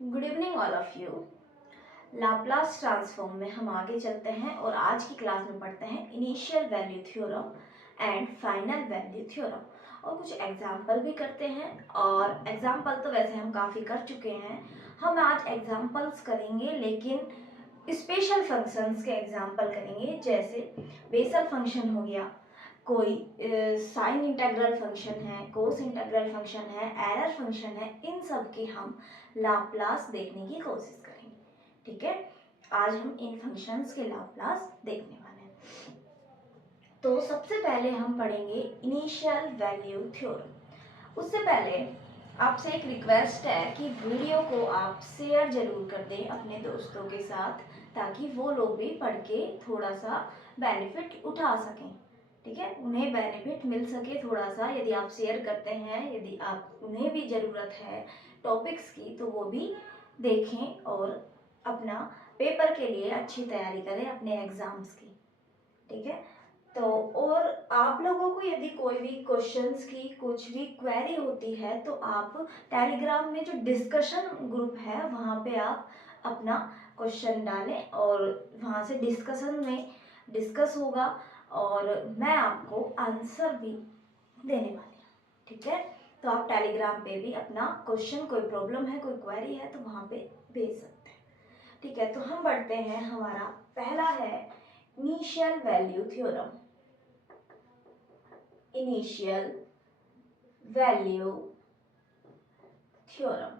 Good evening all of you. Laplace transform में हम आगे चलते हैं और आज की क्लास में पढ़ते हैं initial value theorem and final value theorem और कुछ एग्जाम्पल भी करते हैं। और एग्जाम्पल तो वैसे हम काफ़ी कर चुके हैं, हम आज एग्जाम्पल्स करेंगे लेकिन स्पेशल फंक्शंस के एग्जाम्पल करेंगे। जैसे बेसल फंक्शन हो गया, कोई साइन इंटेग्रल फंक्शन है, कोस इंटेग्रल फंक्शन है, एरर फंक्शन है, इन सब की हम लाप्लास देखने की कोशिश करेंगे। ठीक है, आज हम इन फंक्शंस के लाप्लास देखने वाले हैं। तो सबसे पहले हम पढ़ेंगे इनिशियल वैल्यू थ्योरम। उससे पहले आपसे एक रिक्वेस्ट है कि वीडियो को आप शेयर जरूर कर दें अपने दोस्तों के साथ, ताकि वो लोग भी पढ़ के थोड़ा सा बेनिफिट उठा सकें। ठीक है, उन्हें बेनिफिट मिल सके थोड़ा सा। यदि आप शेयर करते हैं, यदि आप उन्हें भी ज़रूरत है टॉपिक्स की, तो वो भी देखें और अपना पेपर के लिए अच्छी तैयारी करें अपने एग्ज़ाम्स की। ठीक है, तो और आप लोगों को यदि कोई भी क्वेश्चंस की कुछ भी क्वेरी होती है तो आप टेलीग्राम में जो डिस्कशन ग्रुप है वहाँ पे आप अपना क्वेश्चन डालें और वहाँ से डिस्कशन में डिस्कस होगा और मैं आपको आंसर भी देने वाली हूँ। ठीक है, तो आप टेलीग्राम पे भी अपना क्वेश्चन, कोई प्रॉब्लम है, कोई क्वेरी है तो वहाँ पे भेज सकते हैं। ठीक है, तो हम बढ़ते हैं। हमारा पहला है initial value theorem. Initial value theorem.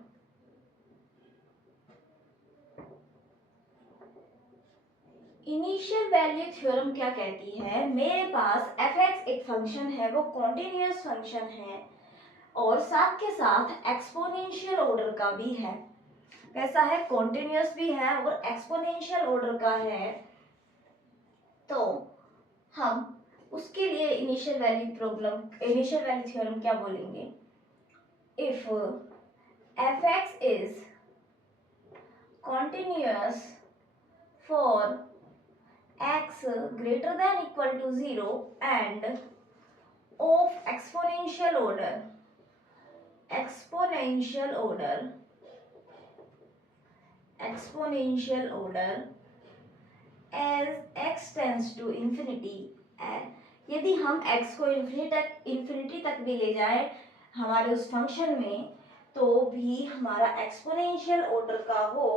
Initial value theorem क्या कहती है? मेरे पास f(x) एक फंक्शन है, वो कॉन्टिन्यूअस फंक्शन है और साथ के साथ एक्सपोनेंशियल ऑर्डर का भी है। कैसा है? कॉन्टिन्यूअस भी है और एक्सपोनेंशियल ऑर्डर का है। तो हम उसके लिए इनिशियल वैल्यू थ्योरम क्या बोलेंगे? If f(x) is continuous for x greater than equal to 0 and of exponential order as x tends to infinity, यदि हम x को इन्फिनिटी तक भी ले जाए हमारे उस फंक्शन में तो भी हमारा एक्सपोनेंशियल ऑर्डर का हो,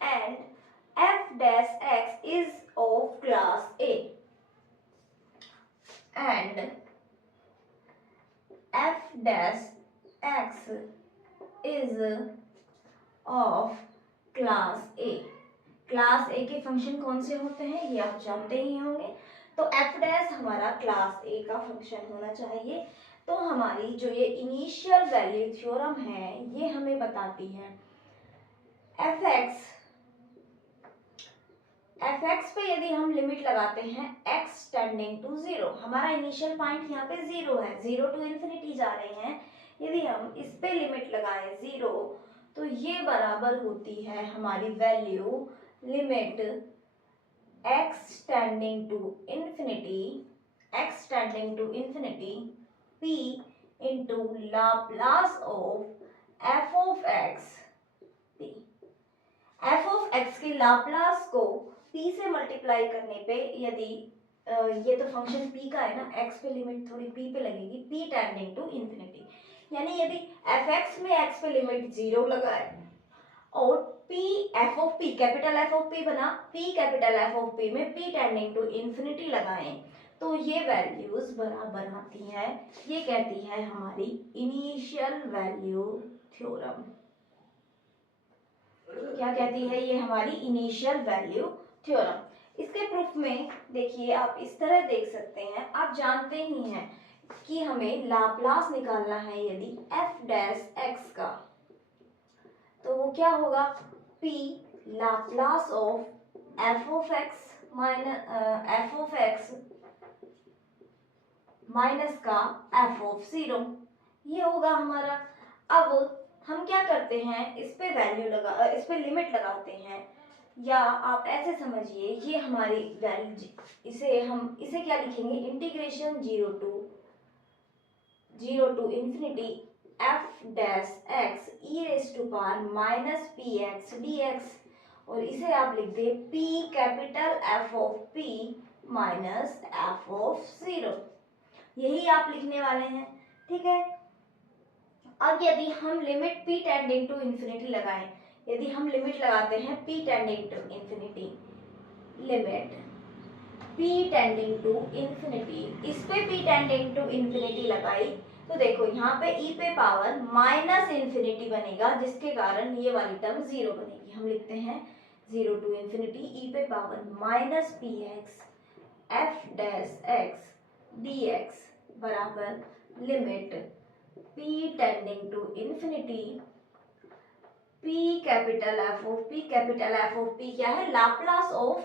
and f dash x is of class A and f dash x is of class A। Class ए के फंक्शन कौन से होते हैं ये आप जानते ही होंगे। तो f डैश हमारा क्लास ए का फंक्शन होना चाहिए। तो हमारी जो ये इनिशियल वैल्यू थ्योरम है ये हमें बताती है f(x) पे यदि हम लिमिट लगाते हैं x टेंडिंग टू 0, हमारा इनिशियल पॉइंट यहाँ पे 0 है, 0 टू इन्फिनिटी जा रहे हैं। यदि हम इस पे लिमिट लगाएं 0 तो ये बराबर होती है हमारी value limit x tending to infinity p into Laplace of f of x p। f of x की लाप्लास को p से मल्टीप्लाई करने पे, यदि ये तो फंक्शन p का है ना, x पे लिमिट थोड़ी p पे लगेगी, p टेंडिंग टू इन्फिनिटी, यानी यदि fx में x पे लिमिट 0 लगाए और p f of p capital f of p बना, p capital f of p में p टेंडिंग टू इन्फिनिटी लगाएं तो ये वैल्यूज बराबर आती हैं। ये कहती है हमारी इनिशियल वैल्यू थ्योरम। क्या कहती है ये हमारी इनिशियल वैल्यू थ्योरम। इसके प्रूफ में देखिए, आप इस तरह देख सकते हैं, आप जानते ही हैं कि हमें लाप्लास निकालना है यदि f डैश x का, तो वो क्या होगा? p Laplace of f of x minus का f ऑफ 0, ये होगा हमारा। अब हम क्या करते हैं, इस पे लिमिट लगाते हैं, या आप ऐसे समझिए ये हमारी वैल्यू, इसे क्या लिखेंगे? Integration 0 to infinity f dash x e raise to power minus p x d x, और इसे आप लिख दे p capital F of p minus f of 0। यही आप लिखने वाले हैं, ठीक है। अब यदि हम limit p tending to infinity लगाएं, यदि हम लिमिट लगाते हैं p tending to infinity, limit p tending to infinity, इस पे p टेंडिंग टू इंफिनिटी लगाई तो देखो यहाँ पे e पे पावर माइनस इंफिनिटी बनेगा, जिसके कारण ये वाली टर्म 0 बनेगी। हम लिखते हैं 0 टू इंफिनिटी e पे power minus p x f dash x d x बराबर limit p tending to infinity p capital f of p, capital f of p क्या है, Laplace of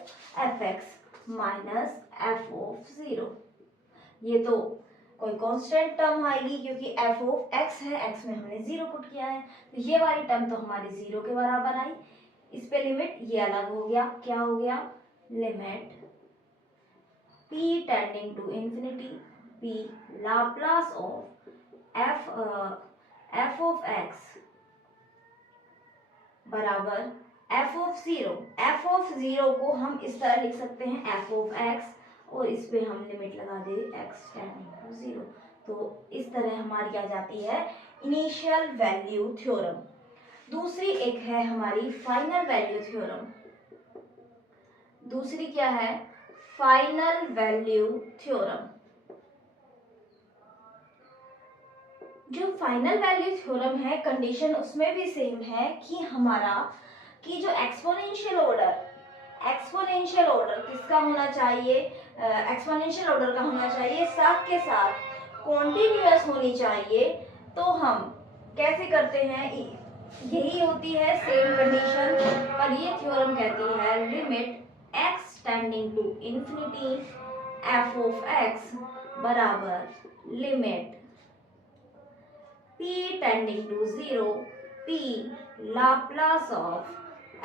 fx minus f of 0। ये तो कोई constant term आएगी क्योंकि f of x है, x में हमने 0 पुट किया है, तो ये वाली टर्म तो हमारी 0 के बराबर आई। इस पे लिमिट ये अलग हो गया, क्या हो गया, limit p tending to infinity p Laplace of f of x बराबर f ऑफ 0। f ऑफ 0 को हम इस तरह लिख सकते हैं f ऑफ x, और इस पे हम लिमिट लगा दे x टेंडिंग टू 0। तो इस तरह हमारी आ जाती है इनिशियल वैल्यू थ्योरम। दूसरी एक है हमारी फाइनल वैल्यू थ्योरम। दूसरी क्या है, फाइनल वैल्यू थ्योरम। जो फाइनल वैल्यू थ्योरम है, कंडीशन उसमें भी सेम है कि हमारा कि जो एक्सपोनेंशियल ऑर्डर किसका होना चाहिए, एक्सपोनेंशियल ऑर्डर का होना चाहिए, साथ के साथ कॉन्टिन्यूअस होनी चाहिए। तो हम कैसे करते हैं, यही होती है सेम कंडीशन, पर ये थ्योरम कहती है limit x tending to infinity f of x बराबर limit p tending to 0 p Laplace of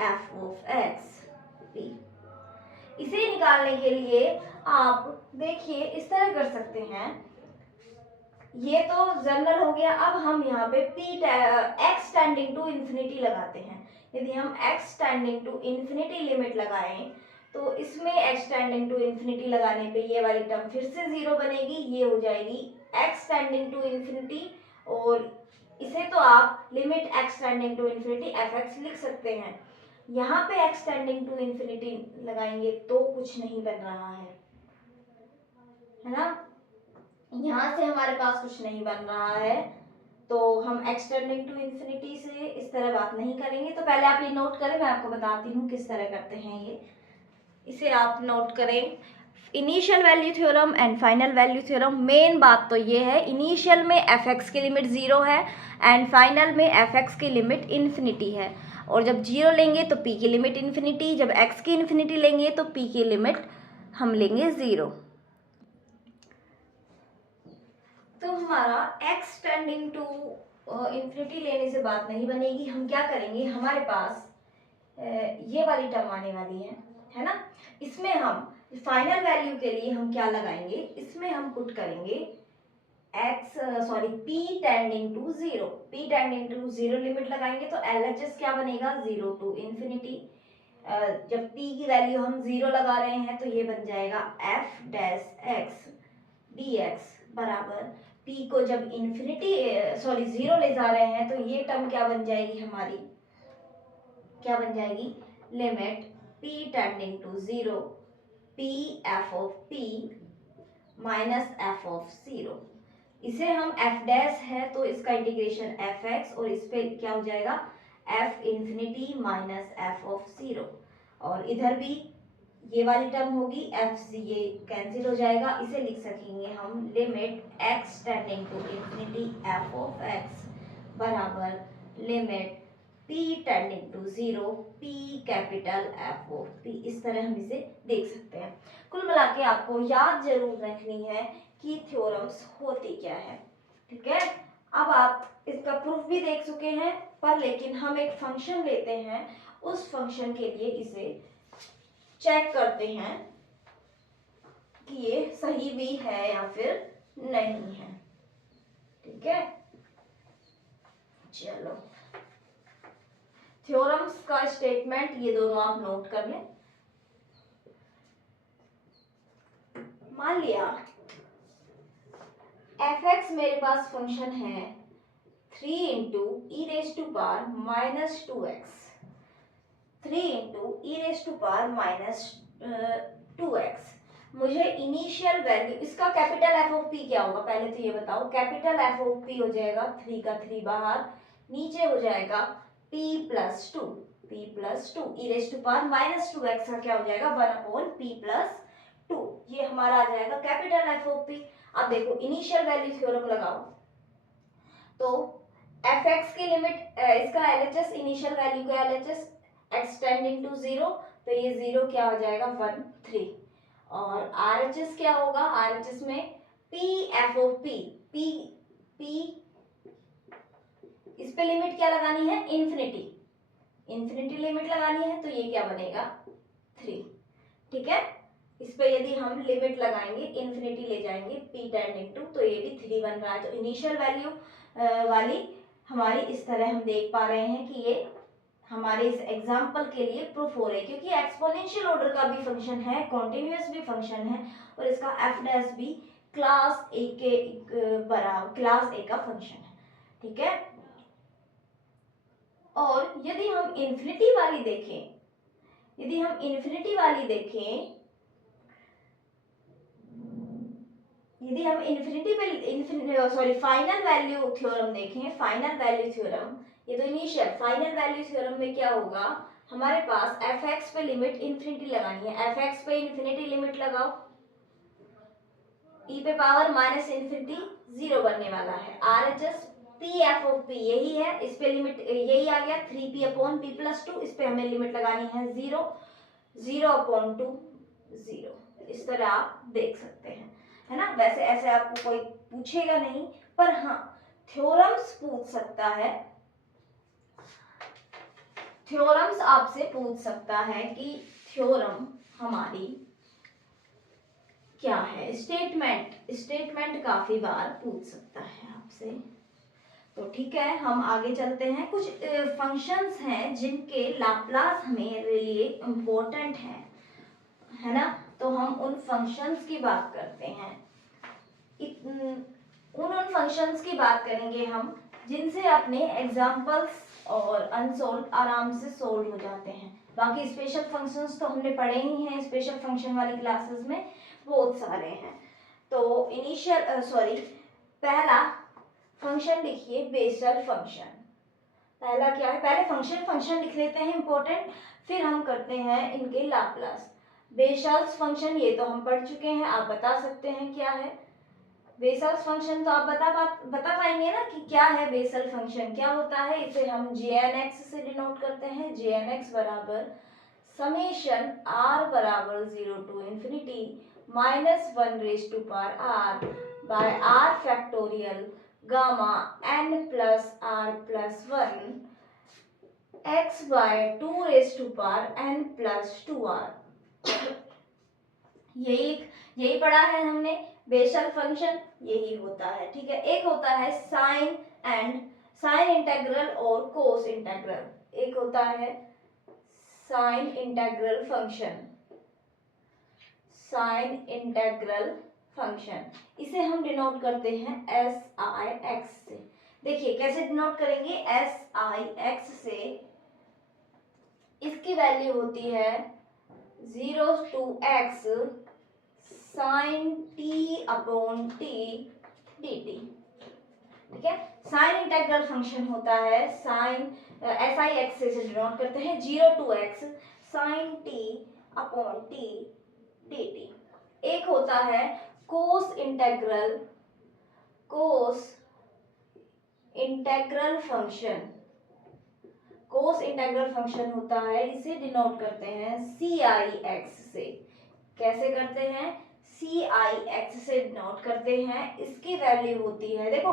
f of x p। इसे निकालने के लिए आप देखिए इस तरह कर सकते हैं, ये तो जनरल हो गया। अब हम यहाँ पे x टेंडिंग टू इंफिनिटी लगाते हैं। यदि हम x tending to infinity limit लगाएं तो इसमें x टेंडिंग टू इंफिनिटी लगाने पे ये वाली टर्म फिर से 0 बनेगी, ये हो जाएगी x टेंडिंग टू इंफिनिटी, और इसे तो आप limit x tending to infinity fx लिख सकते हैं। यहाँ पे x टेंडिंग टू इंफिनिटी लगाएंगे तो कुछ नहीं बन रहा है ना, यहाँ से हमारे पास कुछ नहीं बन रहा है, तो हम x टेंडिंग टू इंफिनिटी से इस तरह बात नहीं करेंगे। तो पहले आप ये नोट करें, मैं आपको बताती हूँ किस तरह करते हैं ये, इसे आप नोट करें। Initial value theorem and final value theorem, main बात तो ये है इनिशियल में fx की लिमिट 0 है एंड फाइनल में fx की लिमिट इन्फिनिटी है, और जब 0 लेंगे तो p की लिमिट इन्फिनिटी, जब x की इन्फिनिटी लेंगे तो p की लिमिट हम लेंगे 0। तो हमारा x टेंडिंग टू इंफिनिटी लेने से बात नहीं बनेगी। हम क्या करेंगे, हमारे पास ये वाली टर्म आने वाली है ना, इसमें हम फाइनल वैल्यू के लिए हम क्या लगाएंगे, इसमें हम पुट करेंगे p tending to 0, p tending to 0 limit लगाएंगे तो LHS क्या बनेगा, 0 टू इंफिनिटी। जब p की वैल्यू हम 0 लगा रहे हैं तो ये बन जाएगा f डैश x dx बराबर p को जब इंफिनिटी 0 ले जा रहे हैं तो ये टर्म क्या बन जाएगी हमारी, क्या बन जाएगी, limit p tending to 0 p f of p minus f of 0। इसे हम f डैश है तो इसका इंटीग्रेशन fx, और इस पे क्या हो जाएगा f infinity minus f of 0, और इधर भी ये वाली टर्म होगी f से ये कैंसिल हो जाएगा। इसे लिख सकेंगे हम limit x tending to infinity f of x बराबर limit p tending to 0 p capital f of p। इस तरह हम इसे देख सकते हैं। कुल मिला के आपको याद जरूर रखनी है कि थ्योरम्स होती क्या है, ठीक है। अब आप इसका प्रूफ भी देख चुके हैं, पर लेकिन हम एक फंक्शन लेते हैं, उस फंक्शन के लिए इसे चेक करते हैं कि ये सही भी है या फिर नहीं है, ठीक है। चलो, थ्योरम्स का स्टेटमेंट ये दोनों आप नोट कर लें। मान लिया एफ एक्स मेरे पास फंक्शन है 3 into e raise to power minus 2x, 3 into e raise to power minus 2x। मुझे इनिशियल वैल्यू इसका कैपिटल एफ ऑफ पी क्या होगा, पहले तो ये बताओ। कैपिटल एफ ऑफ पी हो जाएगा 3 का 3 बाहर, नीचे हो जाएगा p plus 2, p plus 2 e raise to power minus 2x का क्या हो जाएगा 1 अपॉन p प्लस 2। ये हमारा आ जाएगा कैपिटल एफ ऑफ पी। अब देखो इनिशियल वैल्यू थ्योरम लगाओ तो एफ एक्स की लिमिट इसका एलएचएस इनिशियल वैल्यू का एलएचएस एक्स टेंडिंग टू 0, तो ये 0 क्या हो जाएगा 1 3। और आरएचएस क्या होगा, आरएचएस में P F of P, P इस पे लिमिट क्या लगानी है इन्फिनिटी, इन्फिनिटी लिमिट लगानी है, तो ये क्या बनेगा 3। ठीक है, इस पे यदि हम लिमिट लगाएंगे इन्फिनिटी ले जाएंगे p टेंडिंग टू, तो ये भी 3 बन रहा है। तो इनिशियल वैल्यू वाली हमारी इस तरह हम देख पा रहे हैं कि ये हमारे इस एग्जाम्पल के लिए प्रूफ हो रहे हैं, क्योंकि एक्सपोनेंशियल ऑर्डर का भी फंक्शन है, कॉन्टिन्यूअस भी फंक्शन है, और इसका एफ डैश भी क्लास ए के बराबर क्लास ए का फंक्शन है। ठीक है, और यदि हम इन्फिनिटी वाली देखें, यदि हम इन्फिनिटी वाली देखें, यदि हम इन्फिनिटी पे सॉरी फाइनल वैल्यू थ्योरम देखें, फाइनल वैल्यू थ्योरम, ये तो इनिशियल, फाइनल वैल्यू थ्योरम में क्या होगा, हमारे पास एफ एक्स पे लिमिट इन्फिनिटी लगानी है। एफ एक्स पे इन्फिनिटी लिमिट लगाओ, ई पे पावर माइनस इन्फिनिटी 0 बनने वाला है। R H S P F of P यही है, इस पे लिमिट यही आ गया 3p अपॉन p प्लस 2, इस पे हमें लिमिट लगानी है 0, 0 अपॉन 2 0। इस तरह आप देख सकते हैं, है ना। वैसे ऐसे आपको कोई पूछेगा नहीं, पर हाँ थ्योरम्स पूछ सकता है, थ्योरम्स आपसे पूछ सकता है कि थ्योरम हमारी क्या है। स्टेटमेंट काफी बार पूछ सकता है आपसे। तो ठीक है, हम आगे चलते हैं। कुछ फंक्शंस हैं जिनके लाप्लास हमारे लिए इम्पोर्टेंट है ना। तो हम उन फंक्शंस की बात करते हैं, उन फंक्शंस की बात करेंगे हम जिनसे अपने एग्जाम्पल्स और अनसोल्व आराम से सोल्व हो जाते हैं। बाकी स्पेशल फंक्शंस तो हमने पढ़े ही हैं, स्पेशल फंक्शन वाली क्लासेस में बहुत सारे हैं। तो पहला फंक्शन लिखिए बेसल फंक्शन। पहला क्या है, पहले फंक्शन लिख लेते हैं इंपॉर्टेंट, फिर हम करते हैं इनके लाप्लास। बेसल्स फंक्शन ये तो हम पढ़ चुके हैं, आप बता सकते हैं क्या है बेसल्स फंक्शन, तो आप बता पाएंगे ना कि क्या है बेसल फंक्शन, क्या होता है। इसे हम jnx से डिनोट करते हैं, jnx बराबर समेशन r बराबर 0 to infinity minus 1 raise to power r by r factorial gamma n plus r plus 1 x by 2 raise to power n plus 2r। यही पढ़ा है हमने, बेसल फंक्शन यही होता है। ठीक है, एक होता है साइन इंटेग्रल और कोस इंटेग्रल। एक होता है साइन इंटेग्रल फंक्शन, इसे हम डिनोट करते हैं SIX से। देखिए कैसे डिनोट करेंगे, SIX से इसकी वैल्यू होती है 0 to x sine t upon t dt। ठीक है, साइन इंटेग्रल फंक्शन होता है साइन SIX से डिनोट करते हैं 0 to x sine t upon t dt। एक होता है कोस इंटेग्रल फंक्शन होता है, इसे डिनोट करते हैं CIX से। कैसे करते हैं, CIX से डिनोट करते हैं। इसकी वैल्यू होती है, देखो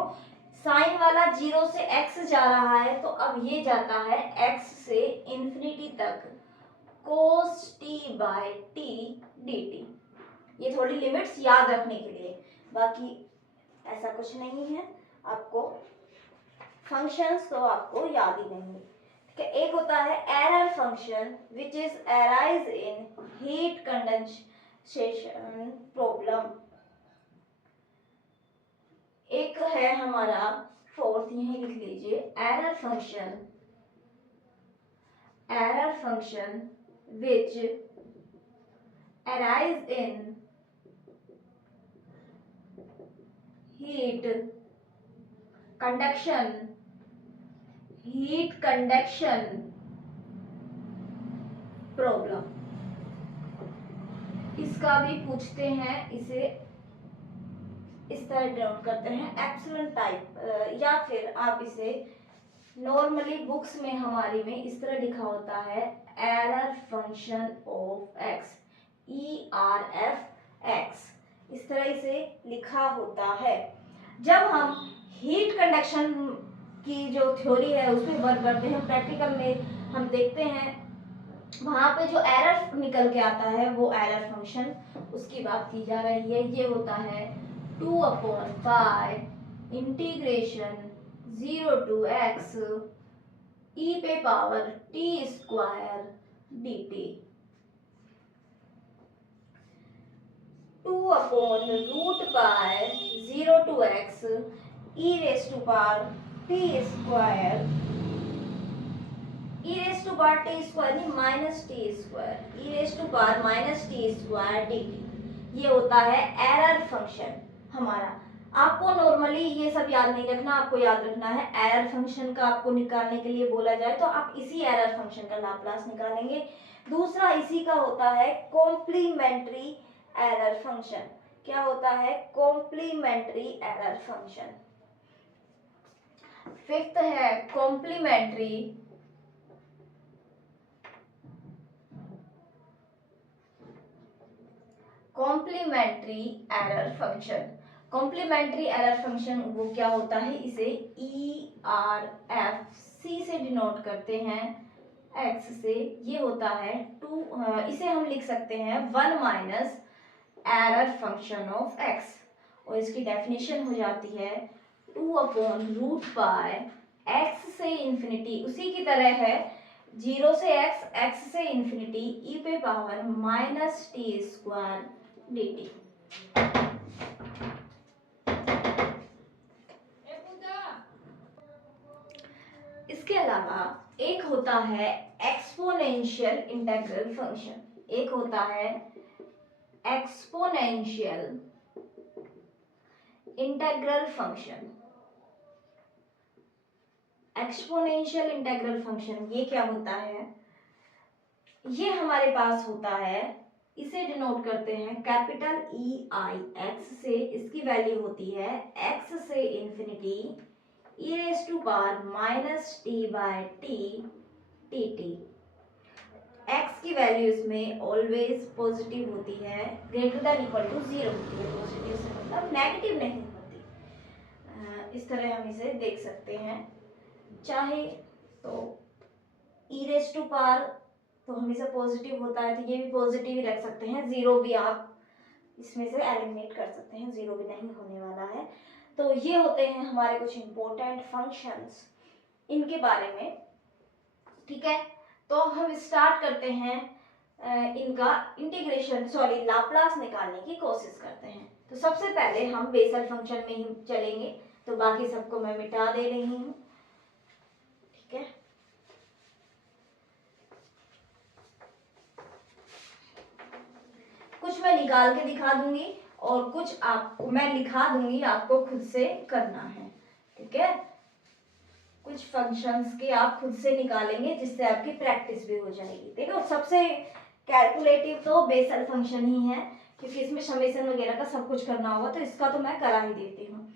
साइन वाला 0 से x जा रहा है, तो अब ये जाता है x से इंफिनिटी तक cos t by t dt। ये थोड़ी लिमिट्स याद रखने के लिए, बाकी ऐसा कुछ नहीं है। आपको फंक्शंस तो आपको याद ही नहीं है, ठीक है। एक होता है error function which is arise in heat condensation problem. एक है हमारा फोर्थ, यही लिख लीजिए, error function which arise in heat conduction problem. इसका भी पूछते हैं, इसे इस तरह डिनोट करते हैं एप्सिलॉन टाइप, या फिर आप इसे नॉर्मली बुक्स में हमारी में इस तरह लिखा होता है error function of x, ERF(x), इस तरह इसे लिखा होता है। जब हम हीट कंडक्शन की जो थ्योरी है उसमें वर्क करते हैं, प्रैक्टिकल में हम देखते हैं, वहां पे जो एरर निकल के आता है वो एरर फंक्शन, उसकी बात की जा रही है। ये होता है 2/π इंटीग्रेशन 0 to x e पे power t square dt, 2/√π 0 to x e raised to power t square, e raised to power t स्क्वायर नहीं minus t square, e raised to power minus t square dt। ये होता है error function हमारा। आपको normally ये सब याद नहीं रखना, आपको याद रखना है एरर फंक्शन का आपको निकालने के लिए बोला जाए तो आप इसी एरर फंक्शन का लाप्लास निकालेंगे। दूसरा इसी का होता है कॉम्प्लीमेंट्री एरर फंक्शन। क्या होता है? Complementary error function. फिफ्थ है complementary error function. Complementary error function वो क्या होता है, इसे ERFC से डिनोट करते हैं, x से। ये होता है 2, इसे हम लिख सकते हैं 1 minus error function of x, और इसकी डेफिनेशन हो जाती है 2/√π x से इंफिनिटी, उसी की तरह है 0 से x से इंफिनिटी e पे power minus t square dt। इसके अलावा एक होता है एक्सपोनेंशियल इंटीग्रल फंक्शन, एक होता है exponential integral function. Exponential integral function ये क्या होता है? ये हमारे पास होता है, इसे डिनोट करते हैं कैपिटल EIX से। इसकी वैल्यू होती है x से infinity e raise to power minus t by t dt। x की वैल्यू इसमें ऑलवेज पॉजिटिव होती है, ग्रेटर देन इक्वल टू 0 होती है। पॉजिटिव से मतलब नेगेटिव नहीं होती। इस तरह हम इसे देख सकते हैं। चाहे तो e रेज़ टू पावर तो हमेशा पॉजिटिव होता है, तो ये भी पॉजिटिव ही रख सकते हैं। 0 भी आप इसमें से एलिमिनेट कर सकते हैं, 0 भी नहीं होने वाला है। तो ये होते हैं हमारे कुछ इंपॉर्टेंट फंक्शंस इनके बारे में, ठीक है। तो हम स्टार्ट करते हैं इनका इंटीग्रेशन, सॉरी लाप्लास निकालने की कोशिश करते हैं। तो सबसे पहले हम बेसल फंक्शन में ही चलेंगे, तो बाकी सबको मैं मिटा दे रही हूँ, ठीक है। कुछ मैं निकाल के दिखा दूंगी और कुछ आपको मैं लिखा दूंगी, आपको खुद से करना है, ठीक है। कुछ फंक्शंस के आप खुद से निकालेंगे जिससे आपकी प्रैक्टिस भी हो जाएगी, ठीक है। और सबसे कैलकुलेटिव तो बेसल फंक्शन ही है, क्योंकि इसमें समेशन वगैरह का सब कुछ करना होगा, तो इसका तो मैं करा ही देती हूँ।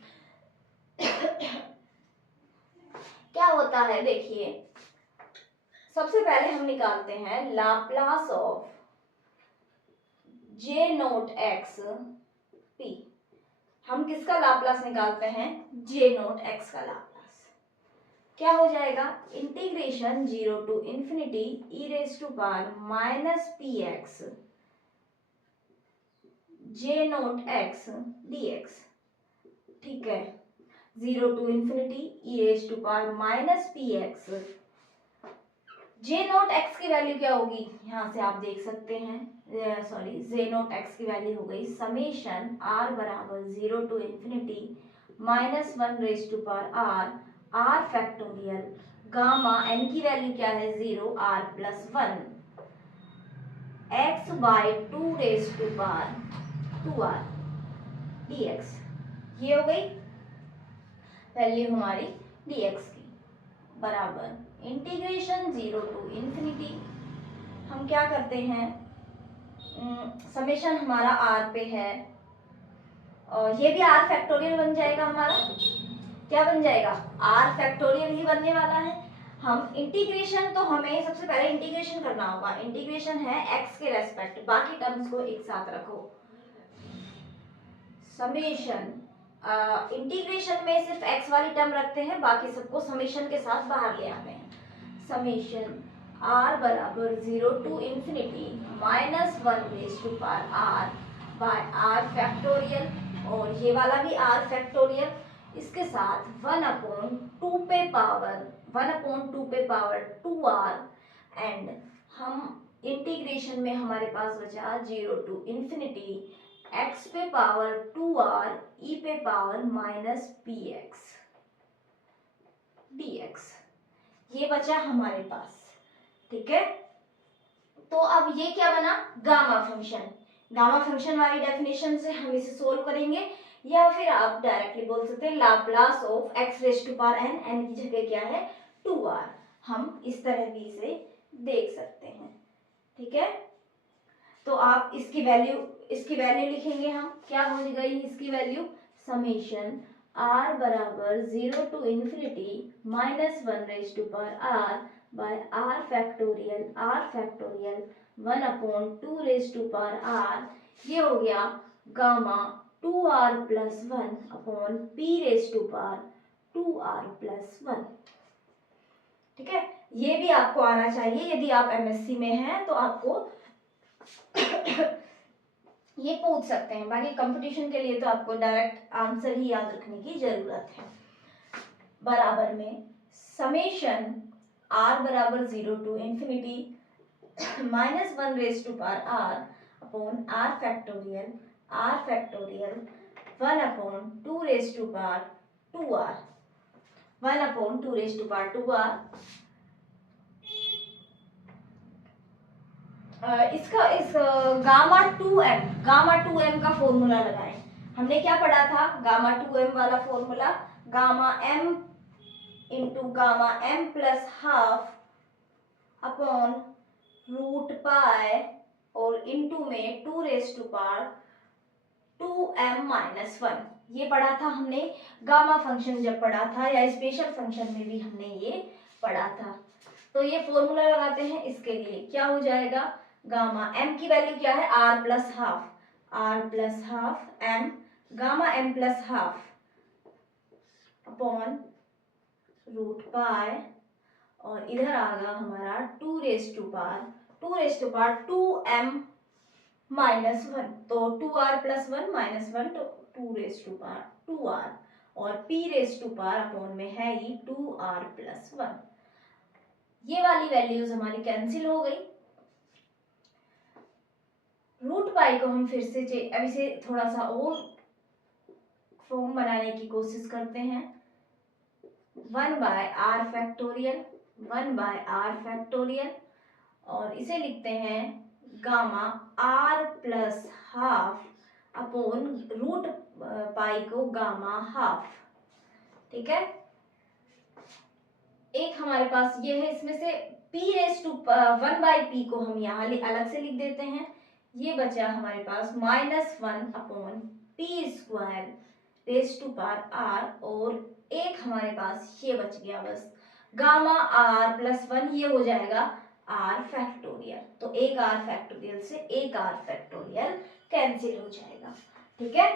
क्या होता है देखिए, सबसे पहले हम निकालते हैं Laplace of J nought x p। हम किसका लाप्लास निकालते हैं? J नोट x का लाप्लास। क्या हो जाएगा? Integration 0 to infinity e raise to power minus px J nought x dx, ठीक है। 0 to infinity e raised to power minus px। J nought x की वैल्यू क्या होगी, यहाँ से आप देख सकते हैं, सॉरी जे नोट एक्स की वैल्यू हो गई समेशन आर बराबर 0 to infinity minus 1 raise to power r factorial gamma n की वैल्यू क्या है 0 r plus 1 x by 2 raise to power 2 r d x. ये हो गई वैल्यू हमारी डी एक्स की बराबर इंटीग्रेशन 0 टू इंफिनिटी। हम क्या करते हैं, समेशन हमारा आर पे है और ये भी आर फैक्टोरियल बन जाएगा हमारा, क्या बन जाएगा आर फैक्टोरियल ही बनने वाला है। हम इंटीग्रेशन तो हमें सबसे पहले इंटीग्रेशन करना होगा, इंटीग्रेशन है एक्स के रेस्पेक्ट, बाकी टर्म्स को एक साथ रखो। समेशन इंटीग्रेशन में सिर्फ एक्स वाली टर्म रखते हैं, बाकी सबको समेशन के साथ बाहर ले आते हैं। समेशन आर बराबर 0 to infinity minus 1 raise to power r by r factorial, और ये वाला भी आर फैक्टोरियल, इसके साथ 1 अपॉन 2 पे पावर 2 आर, एंड हम इंटीग्रेशन में हमारे पास बचा 0 टू इंफिनिटी x पे पावर 2r e पे पावर माइनस px dx, ये बचा हमारे पास। ठीक है, तो अब ये क्या बना गामा फंक्शन। गामा फंक्शन वाली डेफिनेशन से हम इसे सोल्व करेंगे, या फिर आप डायरेक्टली बोल सकते हैं Laplace of x raise to power n, n की जगह क्या है 2r, हम इस तरह भी इसे देख सकते हैं। ठीक है, तो आप इसकी वैल्यू लिखेंगे, हम क्या हो गई इसकी वैल्यू समेशन r बराबर 0 to infinity minus 1 raise to power r by r factorial 1 upon 2 raise to power r, ये हो गया gamma 2r plus 1 upon p raise to power 2r plus 1। ठीक है, ये भी आपको आना चाहिए, यदि आप एमएससी में हैं तो आपको ये पूछ सकते हैं, बाकी कंपटीशन के लिए तो आपको डायरेक्ट आंसर ही याद रखने की जरूरत है। बराबर में समेशन r बराबर 0 to infinity minus 1 raise to power r upon r factorial 1 upon 2 raise to power 2r 1 upon 2 raise to power 2r। इसका इस गामा 2m का फॉर्मूला लगाएं। हमने क्या पढ़ा था गामा 2m वाला formula, gamma m into gamma m plus half upon root pi और इंटू में 2 raise to power 2m minus 1, ये पढ़ा था हमने गामा फंक्शन जब पढ़ा था, या स्पेशल फंक्शन में भी हमने ये पढ़ा था। तो ये फॉर्मूला लगाते हैं, इसके लिए क्या हो जाएगा गामा m की वैल्यू क्या है r plus half m gamma m plus half upon root pi, और इधर आ गया हमारा 2 raise to power 2m minus 1, तो 2r प्लस 1 माइनस 1, तो 2 रेज टू पावर 2r, और p raise to power upon में है ही 2r प्लस 1। ये वाली वैल्यूज हमारी कैंसिल हो गई। रूट पाई को हम फिर से अब इसे थोड़ा सा और फॉर्म बनाने की कोशिश करते हैं। 1 बाय आर फैक्टोरियल, और इसे लिखते हैं gamma r plus half upon root pi को गामा हाफ। ठीक है, एक हमारे पास ये है, इसमें से p raise to 1 by p को हम यहाँ अलग से लिख देते हैं, ये बचा हमारे पास minus 1 upon p square raise to power r, और एक हमारे पास ये बच गया बस गामा r प्लस 1, ये हो जाएगा r फैक्टोरियल, तो एक r फैक्टोरियल से एक r फैक्टोरियल कैंसिल हो जाएगा। ठीक है,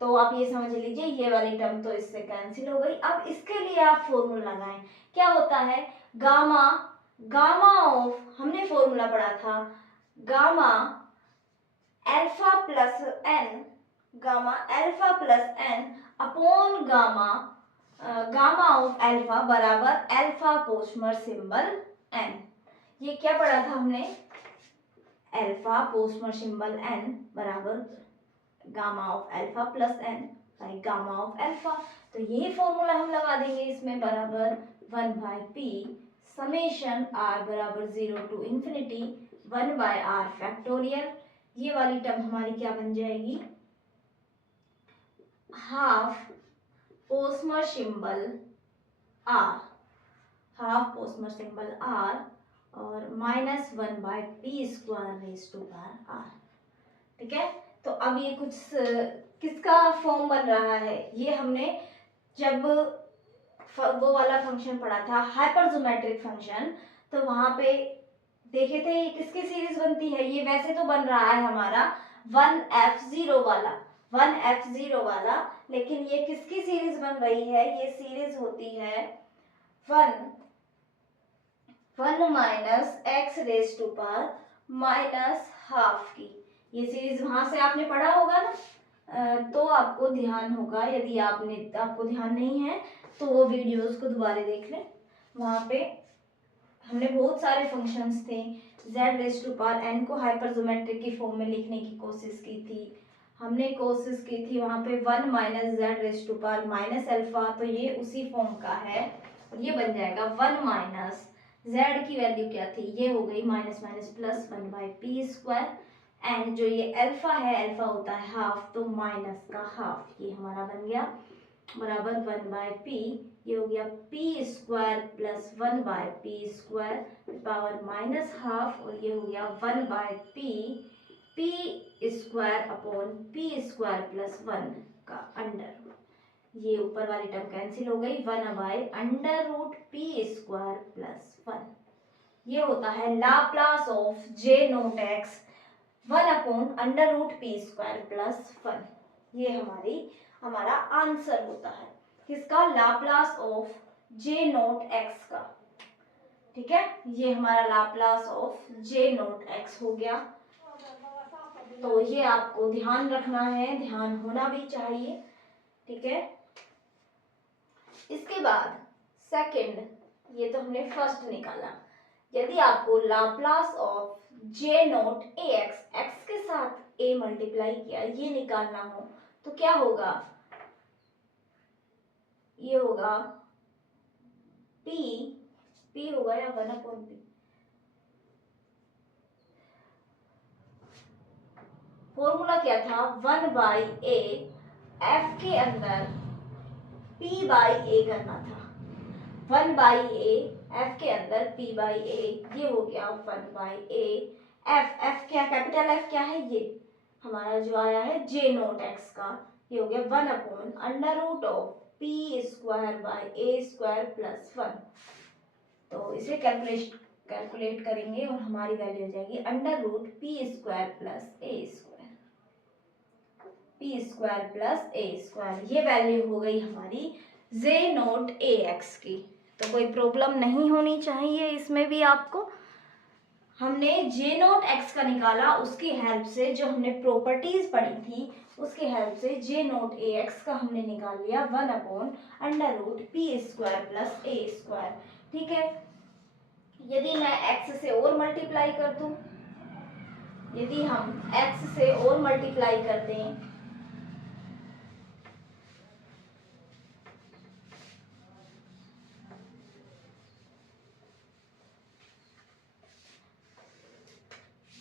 तो आप ये समझ लीजिए ये वाली टर्म तो इससे कैंसिल हो गई। अब इसके लिए आप फॉर्मूला लगाएं, क्या होता है गामा ऑफ, हमने फॉर्मूला पढ़ा था gamma alpha plus n upon gamma gamma of alpha बराबर अल्फा पोस्टमर सिंबल एन। ये क्या पढ़ा था हमने, अल्फा पोस्टमर सिंबल एन बराबर gamma of alpha plus n by gamma of alpha. तो यही फॉर्मूला हम लगा देंगे इसमें, बराबर 1/p समेशन r बराबर 0 टू इन्फिनिटी 1/r फैक्टोरियल। ये वाली टर्म हमारी क्या बन जाएगी, हाफ पोस्टमर सिंबल r, हाफ पोस्टमर सिंबल r और -1/p² raise to power r। ठीक है, तो अब ये कुछ किसका फॉर्म बन रहा है, ये हमने जब वो वाला फंक्शन पढ़ा था हाइपरजोमेट्रिक फंक्शन, तो वहां पे देखे थे ये किसकी सीरीज बनती है। ये वैसे तो बन रहा है हमारा 1f0 वाला, 1f0 वाला, लेकिन ये किसकी सीरीज बन रही है, ये सीरीज होती है 1 minus x raise to power -half की। ये सीरीज वहां से आपने पढ़ा होगा ना, तो आपको ध्यान होगा, यदि आपको ध्यान नहीं है तो वो वीडियोस को दोबारा देख लें। वहां पे हमने बहुत सारे फंक्शंस थे, z raise to power n को हाइपरजोमेट्रिक की फॉर्म में लिखने की कोशिश की थी, हमने कोशिश की थी वहां पे 1 minus z raise to power minus alpha, तो ये उसी फॉर्म का है और ये बन जाएगा 1 माइनस z की वैल्यू क्या थी, ये हो गई minus minus plus 1/p², and जो ये अल्फा है, अल्फा होता है हाफ, तो माइनस का हाफ, ये हमारा बन गया बराबर 1/p, ये हो गया p² plus 1/p² power -half, और ये हो गया 1/p p² upon p² plus 1 का अंडर, ये ऊपर वाली टर्म कैंसिल हो गई, 1/√p² प्लस 1। ये होता है Laplace of j nought x 1/√p² plus 1। ये हमारा आंसर होता है किसका, Laplace of j nought x का। ठीक है, ये हमारा Laplace of j nought x हो गया। तो ये आपको ध्यान रखना है, ध्यान होना भी चाहिए। ठीक है, इसके बाद सेकंड, ये तो हमने फर्स्ट निकाला, यदि आपको Laplace of j note ax, x के साथ a मल्टीप्लाई किया, ये निकालना हो तो क्या होगा, ये होगा p होगा या 1/p, फॉर्मूला क्या था 1/a, f के अंदर p/a करना था, 1/a f के अंदर p/a, ये हो गया 1/a f क्या, कैपिटल F क्या है, ये हमारा जो आया है j नोट x का, ये हो गया 1/√p² प्लस 1। तो इसे कैलकुलेट करेंगे और हमारी वैल्यू हो जाएगी √p² प्लस a², ये वैल्यू हो गई हमारी j नोट ax की। तो कोई प्रॉब्लम नहीं होनी चाहिए इसमें भी आपको। हमने j नोट x का निकाला, उसकी हेल्प से जो हमने प्रॉपर्टीज पढ़ी थी उसकी हेल्प से j नोट ax का हमने निकाल लिया 1/√p² प्लस a²। ठीक है, यदि मैं x से और मल्टीप्लाई कर दूं, यदि हम x से और मल्टीप्लाई कर दें,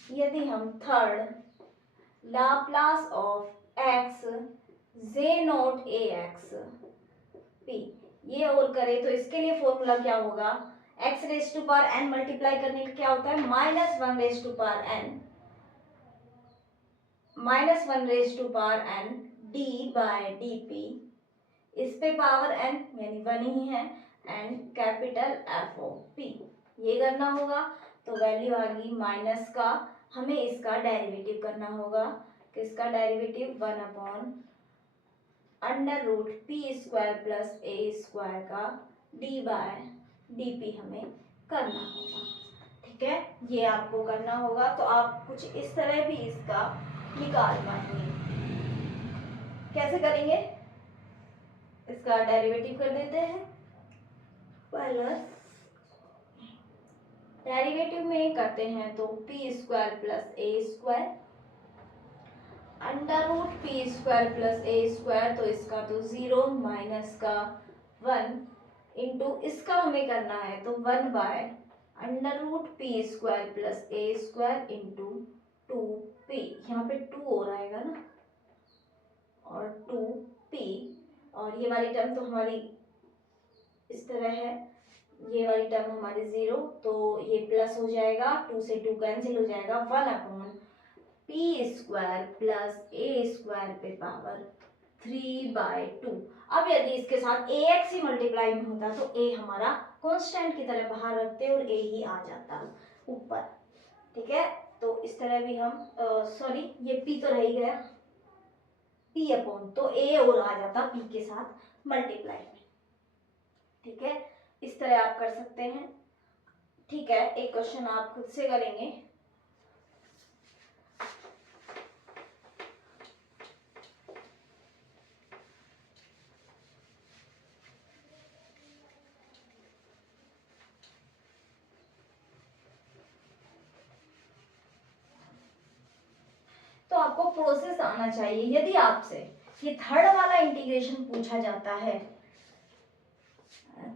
यदि हम third Laplace of x j note ax p ये और करें तो इसके लिए फॉर्मूला क्या होगा, x raise to power n multiply करने का क्या होता है -1 raise to power n d/dp, इस पे पावर n यानी 1 ही है, and capital F of p, ये करना होगा। तो वैल्यू आ गई माइनस का, हमें इसका डेरिवेटिव करना होगा, किसका डेरिवेटिव 1/√p² प्लस a² का d/dp हमें करना होगा। ठीक है, ये आपको करना होगा, तो आप कुछ इस तरह भी इसका निकाल पाएंगे। कैसे करेंगे इसका इसका डेरिवेटिव कर देते हैं, प्लस डेरिवेटिव में करते हैं तो p square plus a square, under root p square plus a square, तो इसका तो 0 माइनस का 1 इंटू इसका हमें करना है तो 1 by under root p square plus a square into 2p, यहाँ पे 2 और आएगा ना, और 2p, और ये वाली टर्म तो हमारी इस तरह है, ये वाली टर्म हमारी 0, तो ये प्लस हो जाएगा, 2 से 2 कैंसिल हो जाएगा, 1 upon p square plus a square पे पावर 3/2। अब यदि इसके साथ ax ही मल्टीप्लाई में होता तो a हमारा कांस्टेंट की तरह बाहर रखते और a ही आ जाता ऊपर, ठीक है। तो इस तरह भी हम सॉरी ये p तो रह ही गया, p अपॉन तो a और आ जाता p के साथ मल्टीप्लाई में, ठीक है। इस तरह आप कर सकते हैं, ठीक है। एक क्वेश्चन आप खुद से करेंगे, तो आपको प्रोसेस आना चाहिए। यदि आपसे ये थर्ड वाला इंटीग्रेशन पूछा जाता है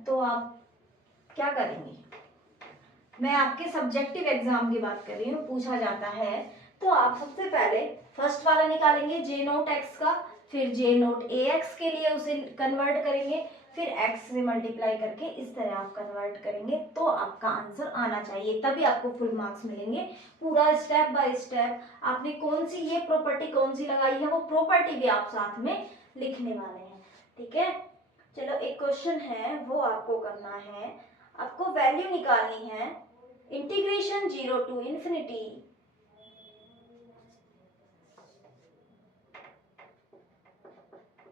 तो आप क्या करेंगे, मैं आपके सब्जेक्टिव एग्जाम की बात कर रही हूँ, पूछा जाता है तो आप सबसे पहले फर्स्ट वाला निकालेंगे जे नोट एक्स का, फिर जे नोट ए एक्स के लिए उसे कन्वर्ट करेंगे, फिर x से मल्टीप्लाई करके इस तरह आप कन्वर्ट करेंगे, तो आपका आंसर आना चाहिए, तभी आपको फुल मार्क्स मिलेंगे। पूरा स्टेप बाय स्टेप आपने कौन सी ये प्रॉपर्टी कौन सी लगाई है वो प्रॉपर्टी भी आप साथ में लिखने वाले हैं, ठीक है। चलो एक क्वेश्चन है वो आपको करना है, आपको वैल्यू निकालनी है integration 0 to infinity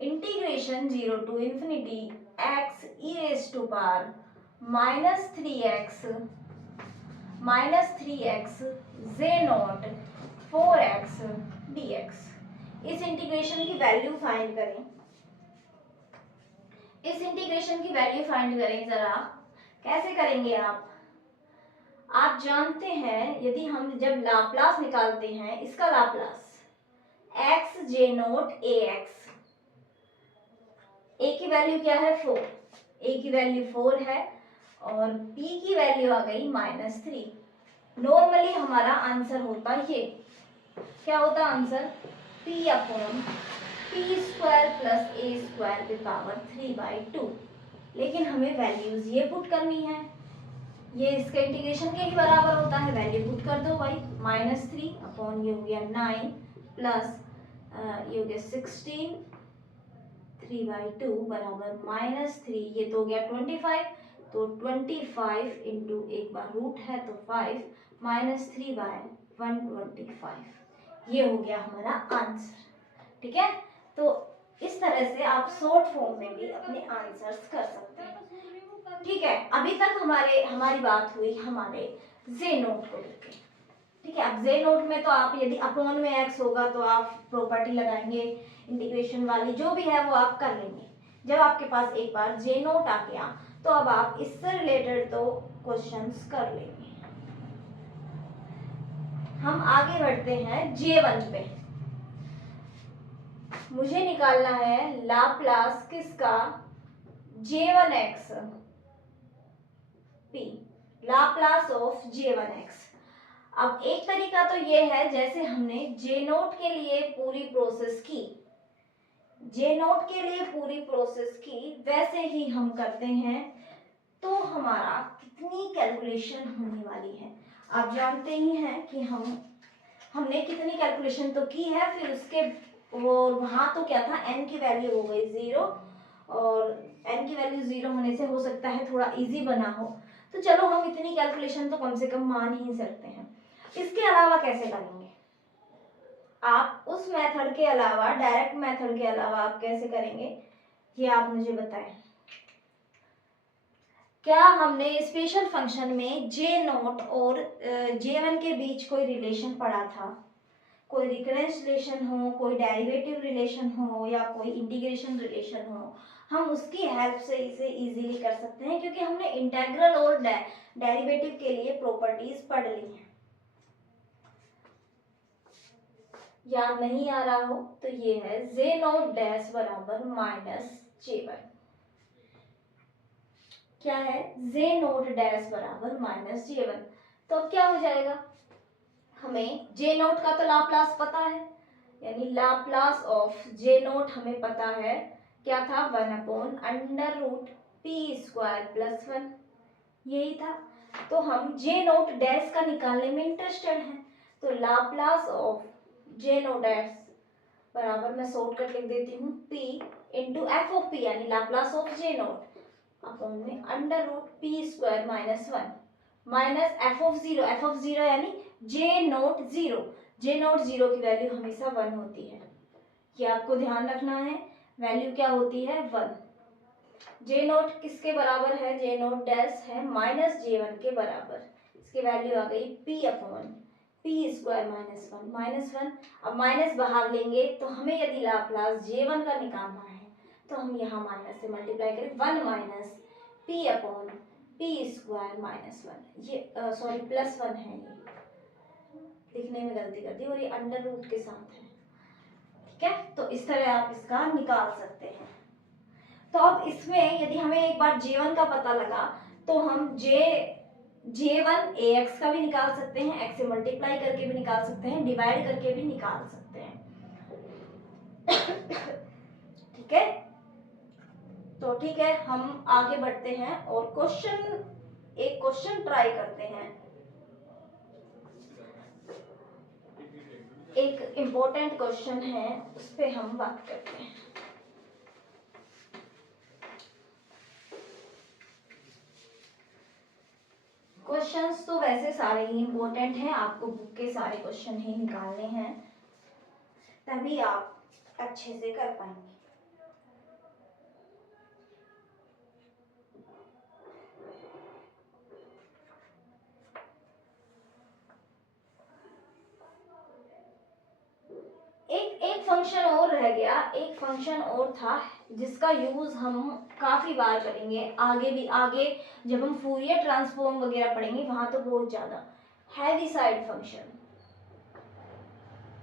integration 0 to infinity x e raise to power -3x j naught 4x dx। इस इंटीग्रेशन की वैल्यू फाइंड करें, इस इंटीग्रेशन की वैल्यू फाइंड करें जरा, कैसे करेंगे आप जानते हैं यदि हम जब लाप्लास निकालते हैं इसका Laplace x J note A x, a की वैल्यू क्या है 4, a की वैल्यू 4 है और p की वैल्यू आ गई -3। नॉर्मली हमारा आंसर होता ये, क्या होता answer p upon p square plus a square पे पावर 3/2, लेकिन हमें वैल्यूज ये पुट करनी है, ये इसके इंटीग्रेशन के ही बराबर होता है, वैल्यू पुट कर दो भाई, -3 अपॉन ये हो गया 9 प्लस ये हो गया 16, 3/2 बराबर -3, ये तो हो गया 25, तो 25 इंटू एक बार रूट है तो 5 -3/125, ये हो गया हमारा आंसर, ठीक है। तो इस तरह से आप शॉर्ट फॉर्म में भी अपने आंसर्स कर सकते हैं, ठीक है। अभी तक हमारी बात हुई हमारे जे नोट को लेकर, ठीक है। अब जे नोट में तो आप यदि अपॉन में एक्स होगा तो आप प्रॉपर्टी लगाएंगे, इंटीग्रेशन वाली जो भी है वो आप कर लेंगे। जब आपके पास एक बार जे नोट आ गया तो अब आप इससे रिलेटेड तो क्वेश्चंस कर लेंगे। हम आगे बढ़ते हैं J1 पे, मुझे निकालना है लाप्लास किसका J1x p, Laplace of J1x। अब एक तरीका तो ये है जैसे हमने जे नोट के लिए पूरी प्रोसेस की, जे नोट के लिए पूरी प्रोसेस की वैसे ही हम करते हैं, तो हमारा कितनी कैलकुलेशन होने वाली है आप जानते ही हैं कि हमने कितनी कैलकुलेशन तो की है, फिर उसके वो वहाँ तो क्या था n की वैल्यू हो गई 0, और n की वैल्यू 0 होने से हो सकता है थोड़ा इजी बना हो, तो चलो हम इतनी कैलकुलेशन तो कम से कम मान ही सकते हैं। इसके अलावा कैसे करेंगे आप, उस मेथड के अलावा डायरेक्ट मेथड के अलावा आप कैसे करेंगे ये आप मुझे बताएं। क्या हमने स्पेशल फंक्शन में जे नोट और J1 के बीच कोई रिलेशन पढ़ा था, कोई रिकरेंस रिलेशन हो, कोई डेरिवेटिव रिलेशन हो या कोई इंटीग्रेशन रिलेशन हो, हम उसकी हेल्प से इसे इजीली कर सकते हैं, क्योंकि हमने इंटेग्रल और डेरिवेटिव के लिए प्रॉपर्टीज पढ़ ली हैं। याद नहीं आ रहा हो तो ये है जे नॉट डैश बराबर माइनस J1। क्या है? जे नॉट डैश बराबर माइनस J1। तो अब क्या हो जाएगा, हमें जे नॉट का तो लाप्लास पता है, यानी लाप्लास ऑफ जे नॉट हमें पता है, क्या था? 1/√p² + 1, यही था। तो हम जे नॉट डैश का निकालने में इंटरेस्टेड हैं, तो Laplace of j not dash बराबर, मैं शॉर्टकट लिख देती हूँ, p into f of p, यानी Laplace of j not upon में √p² - 1 minus f of zero यानी जे नॉट जीरो की वैल्यू हमेशा 1 होती है, ये आपको ध्यान रखना है। वैल्यू क्या होती है? 1। जे नॉट किसके बराबर है? जे नॉट डैश है -J1 के बराबर, इसकी वैल्यू आ गई p/p² - 1 अब माइनस बाहर लेंगे तो हमें यदि लाप्लास J1 का निकालना है तो हम यहाँ माइनस से मल्टीप्लाई करें, 1 - p/p² - 1, ये सॉरी +1 है, ये लिखने में गलती कर दी और ये अंडर रूट के साथ है, ठीक है। तो इस तरह आप इसका निकाल सकते हैं। तो अब इसमें यदि हमें एक बार J1 का पता लगा तो हम J1 AX का भी निकाल सकते हैं, x से मल्टीप्लाई करके भी निकाल सकते हैं, डिवाइड करके भी निकाल सकते हैं, ठीक है। तो ठीक है, हम आगे बढ़ते हैं और एक क्वेश्चन ट्राई करते हैं। एक इम्पोर्टेंट क्वेश्चन है, उस पर हम बात करते हैं। क्वेश्चंस तो वैसे सारे ही इम्पोर्टेंट हैं, आपको बुक के सारे क्वेश्चन ही निकालने हैं, तभी आप अच्छे से कर पाएंगे। एक फंक्शन और रह गया, एक फंक्शन और था जिसका यूज हम काफी बार करेंगे, आगे जब हम फूरियर ट्रांसफॉर्म वगैरह पढ़ेंगे वहां तो बहुत ज्यादा, हैवीसाइड फंक्शन।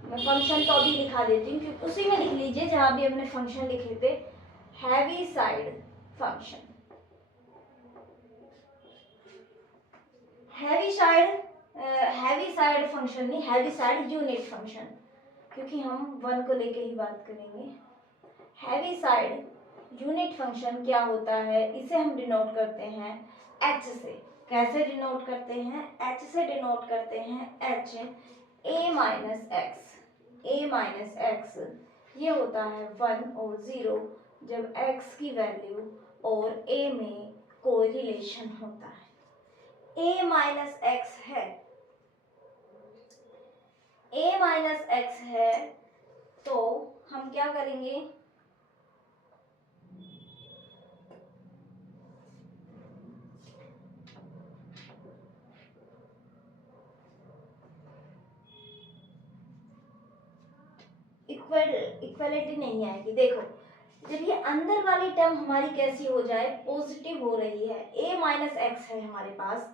मैं फंक्शन तो अभी लिखा देती हूँ, क्योंकि उसी में लिख लीजिए जहां भी हमने फंक्शन लिखे थे, हैवीसाइड फंक्शन। हैवीसाइड फंक्शन नहीं, हैवीसाइड यूनिट फंक्शन, क्योंकि हम 1 को लेके ही बात करेंगे। हैवीसाइड यूनिट फंक्शन क्या होता है, इसे हम डिनोट करते हैं h से। कैसे डिनोट करते हैं? h से डिनोट करते हैं h a-x, ये होता है 1 और 0 जब x की वैल्यू और a में कोई रिलेशन होता है। a-x है, a-x है, तो हम क्या करेंगे? इक्वलिटी नहीं आएगी। देखो, जब ये अंदर वाली टर्म हमारी कैसी हो जाए, पॉजिटिव हो रही है, a-x है हमारे पास,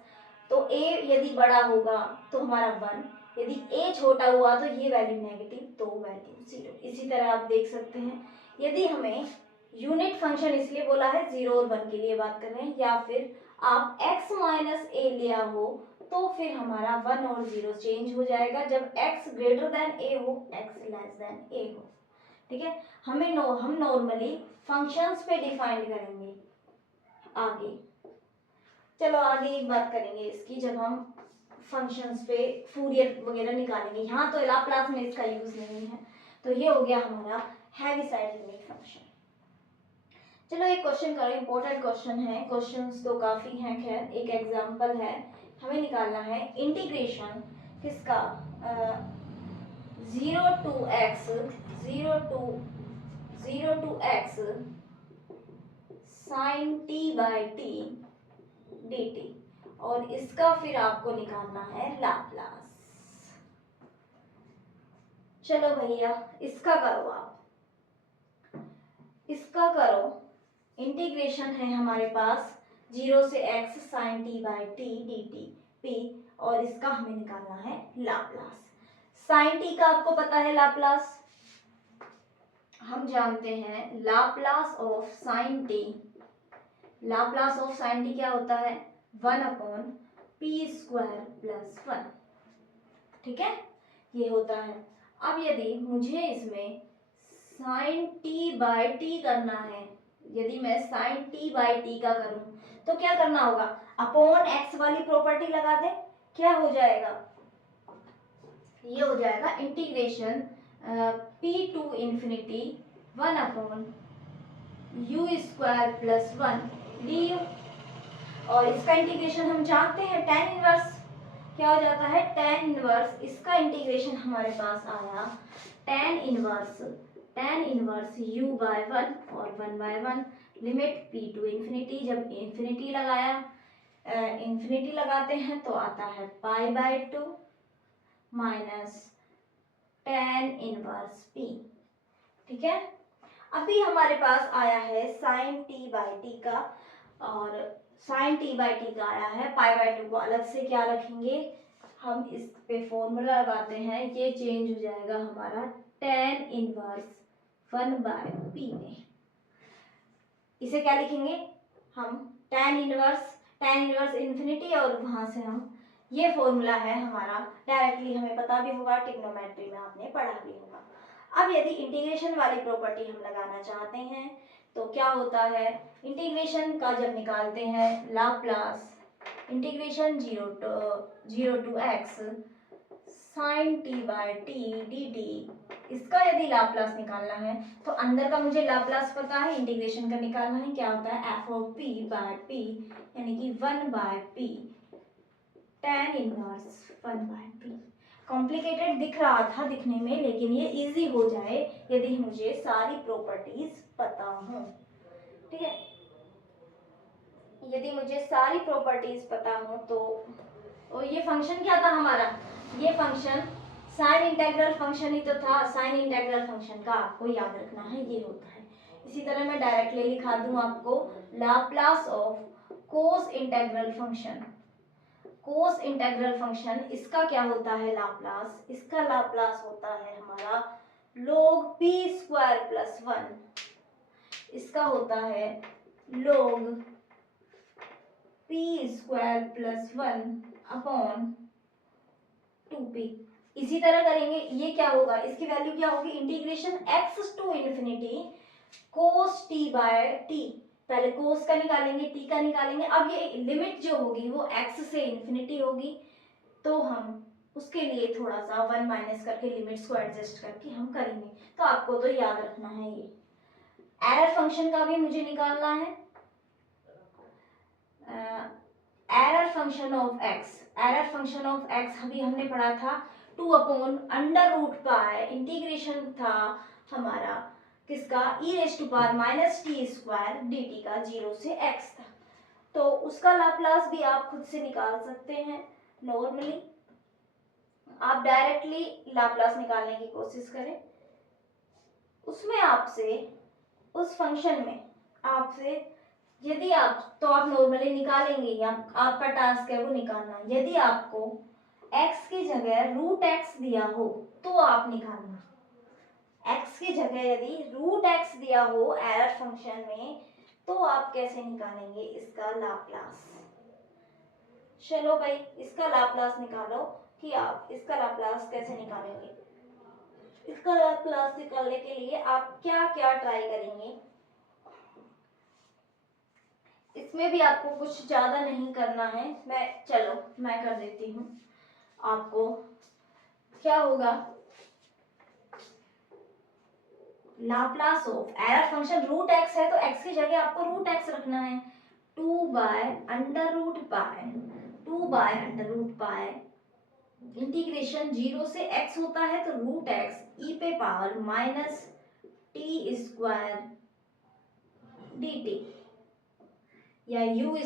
तो a यदि बड़ा होगा तो हमारा 1, यदि a छोटा हुआ तो ये वैल्यू नेगेटिव, तो वैल्यू 0। इसी तरह आप देख सकते हैं, यदि हमें यूनिट फंक्शन इसलिए बोला है 0 और 1 के लिए बात कर रहे हैं, या फिर आप x माइनस ए लिया हो तो फिर हमारा 1 और 0 चेंज हो जाएगा जब x ग्रेटर देन a हो, x लेस देन a हो, ठीक है। हम नॉर्मली फंक्शंस पे डिफाइन करेंगे आगे। चलो आगे एक बात करेंगे इसकी, जब हम फंक्शंस पे फूरियर वगैरह निकालेंगे। यहाँ तो लाप्लास में इसका यूज नहीं है, तो ये हो गया हमारा हैवीसाइड यूनिट फंक्शन। चलो एक क्वेश्चन करो, इंपॉर्टेंट क्वेश्चन है, क्वेश्चंस तो काफी हैं, खैर एक एग्जांपल है, हमें निकालना है इंटीग्रेशन किसका, 0 to x sin t/t dt, और इसका फिर आपको निकालना है लाप्लास। चलो भैया इसका करो, आप इसका करो, इंटीग्रेशन है हमारे पास 0 से x sin t by t d T P, और इसका हमें निकालना है लाप्लास। sin t का आपको पता है लाप्लास, हम जानते हैं Laplace of sin t, Laplace of sin t क्या होता है 1/p² प्लस 1, ठीक है, ये होता है। अब यदि मुझे इसमें sin t बाई टी करना है, यदि मैं sin t बाई टी का करूं तो क्या करना होगा, अपॉन x वाली प्रॉपर्टी लगा दे, क्या हो जाएगा, ये हो जाएगा integration p to infinity 1/u² plus 1 du, और इसका इंटीग्रेशन हम जानते हैं tan इनवर्स, क्या हो जाता है tan इनवर्स, इसका इंटीग्रेशन हमारे पास आया tan इनवर्स u बाय 1 और 1/1, लिमिट p टू इंफिनिटी, जब इंफिनिटी लगाते हैं तो आता है π/2 माइनस tan इनवर्स p, ठीक है। अभी हमारे पास आया है sin t बाई टी का, और sin t बाई टी का आया है π/2 को अलग से क्या रखेंगे, हम इस पे फॉर्मूला लगाते हैं, ये चेंज हो जाएगा हमारा tan इनवर्स 1/p में। इसे क्या लिखेंगे हम, tan इनवर्स इंफिनिटी, और वहां से हम, ये फॉर्मूला है हमारा, डायरेक्टली हमें पता भी होगा, ट्रिग्नोमेट्री में आपने पढ़ा भी होगा। अब यदि इंटीग्रेशन वाली प्रॉपर्टी हम लगाना चाहते हैं तो क्या होता है, इंटीग्रेशन का जब निकालते हैं Laplace, integration 0 to x sin t by t d t, इसका यदि लाप्लास निकालना है तो अंदर का मुझे लाप्लास पता है, इंटीग्रेशन का निकालना है, क्या होता है f of p by p, यानी कि 1/p tan inverse 1/p। Complicated दिख रहा था दिखने में, लेकिन ये इजी हो जाए यदि मुझे सारी प्रॉपर्टीज पता हो, ठीक है। यदि मुझे सारी प्रॉपर्टीज पता हो तो, और ये फंक्शन क्या था हमारा, ये फंक्शन साइन इंटेग्रल फंक्शन ही तो था, साइन इंटेग्रल फंक्शन का आपको याद रखना है, ये होता है। इसी तरह मैं डायरेक्टली लिखा दूं आपको, Laplace of cos integral function, cos integral function, इसका क्या होता है लाप्लास, इसका लाप्लास होता है हमारा log p² प्लस 1, इसका होता है log p² plus 1 upon 2p। इसी तरह करेंगे, ये क्या होगा, इसकी वैल्यू क्या होगी, integration x to infinity cos t by t, पहले cos का निकालेंगे t का निकालेंगे, अब ये लिमिट जो होगी वो x से इंफिनिटी होगी, तो हम उसके लिए थोड़ा सा 1 माइनस करके लिमिट्स को एडजस्ट करके हम करेंगे। तो आपको तो याद रखना है, ये एरर फंक्शन का भी मुझे निकालना है, एरर फंक्शन ऑफ x अभी हमने पढ़ा था 2/√π, इंटीग्रेशन था हमारा किसका, e⁻⁻t² dt का 0 से x था, तो उसका लाप्लास भी आप खुद से निकाल सकते हैं। नॉर्मली आप डायरेक्टली लाप्लास निकालने की कोशिश करें, उसमें आपसे, उस फंक्शन में आपसे, यदि आप, तो आप नॉर्मली निकालेंगे, या आपका टास्क है वो निकालना, यदि आपको x की जगह √x दिया हो तो आप निकालना, x की जगह यदि √x दिया हो एरर फंक्शन में तो आप कैसे निकालेंगे इसका लाप्लास। चलो भाई, इसका लाप्लास निकालो, कि आप इसका लाप्लास कैसे निकालेंगे। इसका लाप्लास निकालने के लिए आप क्या क्या ट्राई करेंगे, इसमें भी आपको कुछ ज्यादा नहीं करना है, मैं कर देती हूँ आपको। क्या होगा, Laplace of error function √x है तो x की जगह आपको √x रखना है, 2/√π इंटीग्रेशन 0 से x होता है तो √x e⁻⁻t² dt, या u²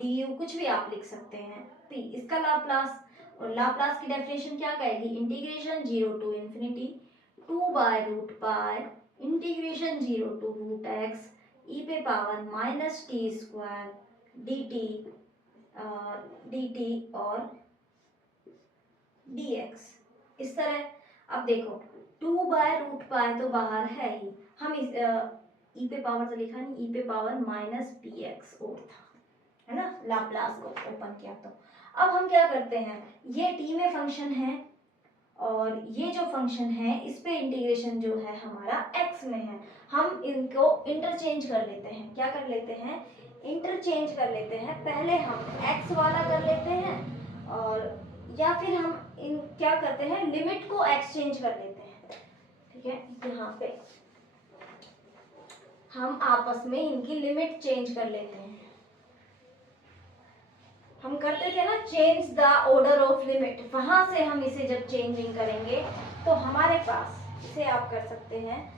du, कुछ भी आप लिख सकते हैं, p इसका लाप्लास, और लाप्लास की डेफिनेशन क्या कहेगी, integration 0 to infinity 2/√π integration 0 to √x e पे power minus t square d t और डी एक्स। इस तरह अब देखो 2/√π तो बाहर है ही, हम इस ई पे पावर तो लिखा नहीं, ई पे पावर माइनस पी एक्स और था, है ना, लाप्लास को ओपन किया। तो अब हम क्या करते हैं, ये टी में फंक्शन है और ये जो फंक्शन है इस पे इंटीग्रेशन जो है हमारा एक्स में है, हम इनको इंटरचेंज कर लेते हैं। क्या कर लेते हैं, इंटरचेंज कर लेते हैं। पहले हम एक्स वाला कर लेते हैं और या फिर हम इन क्या करते हैं, लिमिट को एक्सचेंज कर लेते हैं। ठीक है, यहाँ पे हम आपस में इनकी लिमिट चेंज कर लेते हैं। हम करते थे ना change the order of limit, वहां से हम इसे जब चेंजिंग करेंगे तो हमारे पास इसे आप कर सकते हैं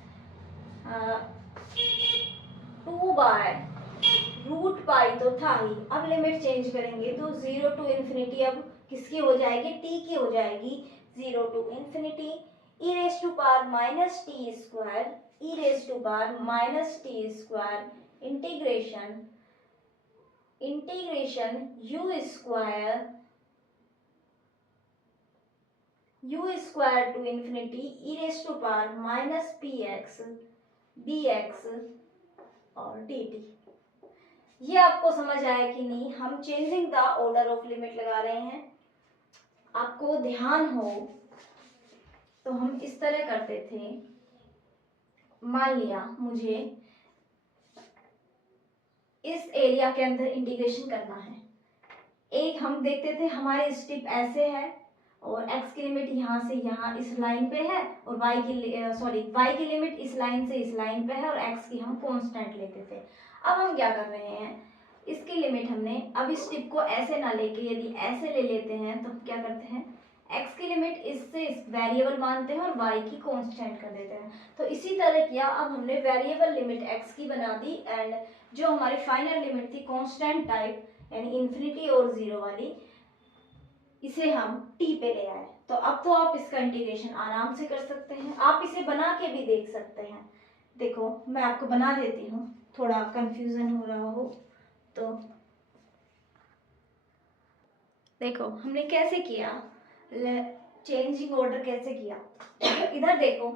2/√π तो था ही, अब लिमिट चेंज करेंगे तो 0 टू इन्फिनिटी अब किसकी हो जाएगी, टी की हो जाएगी। 0 to infinity e raise to power minus t square e raise to power minus t square integration u square to infinity e raise to power minus p x d x और d t. ये आपको समझ आया कि नहीं, हम changing the order of limit लगा रहे हैं। आपको ध्यान हो तो हम इस तरह करते थे, मान लिया मुझे इस एरिया के अंदर इंटीग्रेशन करना है, एक हम देखते थे हमारे स्टेप ऐसे है और x की लिमिट यहाँ से यहाँ इस लाइन पे है और y की लिमिट इस लाइन से इस लाइन पे है और x की हम कांस्टेंट लेते थे। अब हम क्या कर रहे हैं, इसकी लिमिट हमने अब इस टिप को ऐसे ना लेके यदि ऐसे ले लेते हैं तो क्या करते हैं, x की लिमिट इससे इस वेरिएबल मानते हैं और y की कांस्टेंट कर देते हैं। तो इसी तरह किया, अब हमने वेरिएबल लिमिट x की बना दी एंड जो हमारी फाइनल लिमिट थी कांस्टेंट टाइप यानी इन्फिनिटी और 0 वाली, इसे हम t पे ले आए। तो अब तो आप इसका इंटीग्रेशन आराम से कर सकते हैं, आप इसे बना के भी देख सकते हैं। देखो मैं आपको बना देती हूँ, थोड़ा कंफ्यूजन हो रहा हो तो देखो हमने कैसे किया, चेंजिंग ऑर्डर कैसे किया। इधर देखो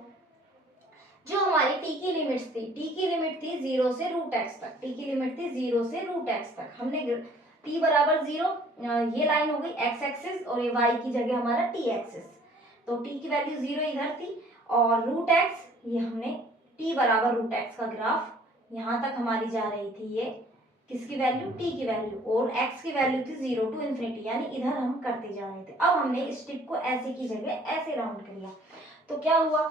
जो हमारी t की लिमिट्स थी, t की लिमिट थी 0 से √x तक, t की लिमिट थी 0 से √x तक। हमने t बराबर 0, ये लाइन हो गई x एक्सिस और ये y की जगह हमारा t एक्सिस, तो t की वैल्यू 0 इधर थी और √x ये हमने t बराबर √x का ग्राफ यहाँ तक हमारी जा रही थी, ये किसकी वैल्यू, t की वैल्यू, और x की वैल्यू थी 0 टू इन्फिनिटी, यानी इधर हम करते जा रहे थे। अब हमने इस टिप को ऐसे की जगह ऐसे राउंड कर लिया, तो क्या हुआ,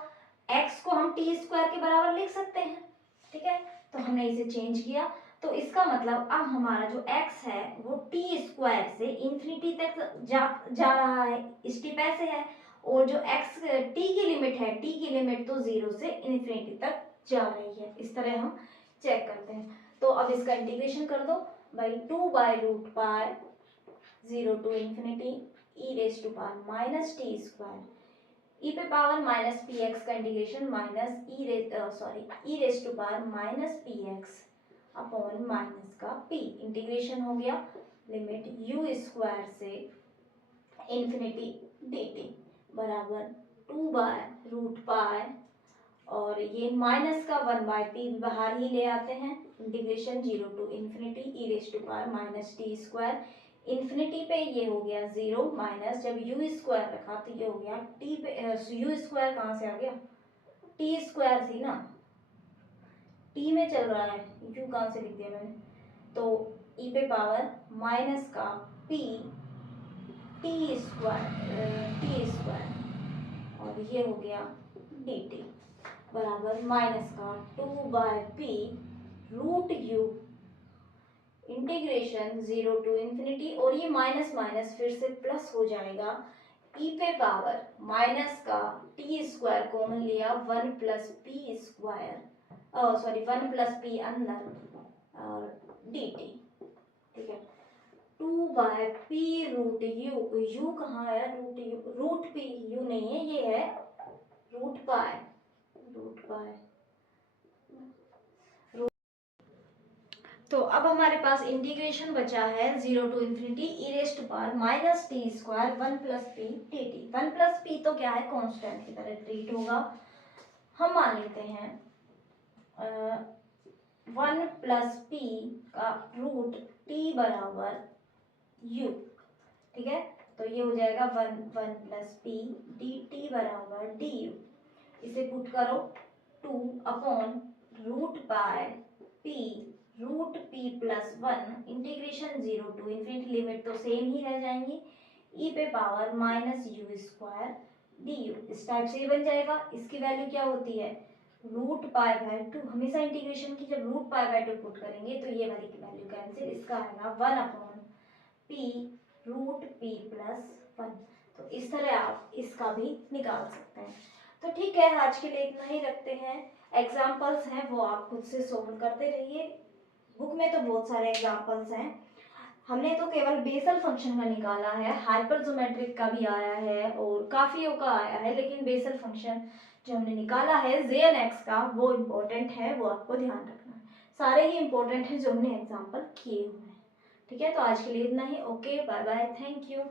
x को हम t स्क्वायर के बराबर लिख सकते हैं। ठीक है, तो हमने इसे चेंज किया, तो इसका मतलब अब हमारा जो x है वो t स्क्वायर से इन्फिनिटी तक जा रहा है, इस टिप ऐसे है, और जो x t की लिमिट है, t की लिमिट तो 0 से इन्फिनिटी तक जा रही है। इस तरह हम चेक करते हैं। तो अब इसका इंटीग्रेशन कर दो by 2/√π 0 to infinity e raise to power minus t square e पे पावर माइनस पी एक्स का integration minus e raise to power minus p x upon minus का p, इंटीग्रेशन हो गया लिमिट u स्क्वायर से infinity dt बराबर 2/√π और ये minus का 1/p बाहर ही ले आते हैं, integration 0 to infinity e raise to power minus t square, infinity पे ये हो गया 0 माइनस जब u स्क्वायर रखा तो ये हो गया t पे u स्क्वायर कहाँ से आ गया, t स्क्वायर थी ना, t में चल रहा है, u कहाँ से लिख दिया मैंने, तो e पे पावर माइनस का p टी स्क्वायर और ये हो गया dt बराबर माइनस का 2/p root u integration 0 to infinity, और ये माइनस माइनस फिर से प्लस हो जाएगा, e पे पावर माइनस का t स्क्वायर कॉमन लिया 1 plus P square 1 plus P अंदर और dt। ठीक है, 2/p रूट यू कहाँ है, रूट p यू नहीं है, ये है रूट पाई तो अब हमारे पास इंटीग्रेशन बचा है 0 to infinity e raised power minus t square 1 plus p t t. 1 plus p तो क्या है, कांस्टेंट की तरह ट्रीट होगा। हम मान लेते हैं 1 प्लस पी का रूट टी बराबर यू, ठीक है। तो ये हो जाएगा 1 प्लस पी डी टी बराबर डी यू। इसे पुट करो 2 upon root by p root p plus 1 integration 0 to infinity, limit तो सेम ही रह जाएंगी, ई पे power minus u square d u. इस टाइप से ये बन जाएगा। इसकी वैल्यू क्या होती है, रूट पाई बाय 2। हमेशा इंटीग्रेशन की जब रूट पाई बाय 2 पुट करेंगे तो ये वाली की वैल्यू कैंसिल, इसका आएगा 1 upon p root p plus 1। तो इस तरह आप इसका भी निकाल सकते हैं। तो ठीक है, आज के लिए इतना ही रखते हैं। एग्जाम्पल्स हैं वो आप खुद से सोल्व करते रहिए। बुक में तो बहुत सारे एग्जाम्पल्स हैं, हमने तो केवल बेसल फंक्शन का निकाला है, हाइपरजोमेट्रिक का भी आया है और काफियों का आया है, लेकिन बेसल फंक्शन जो हमने निकाला है Jn(x) का वो इम्पोर्टेंट है, वो आपको ध्यान रखना है। सारे ही इम्पोर्टेंट हैं जो हमने एग्जाम्पल किए हुए हैं। ठीक है, तो आज के लिए इतना ही। Okay, bye bye, thank you.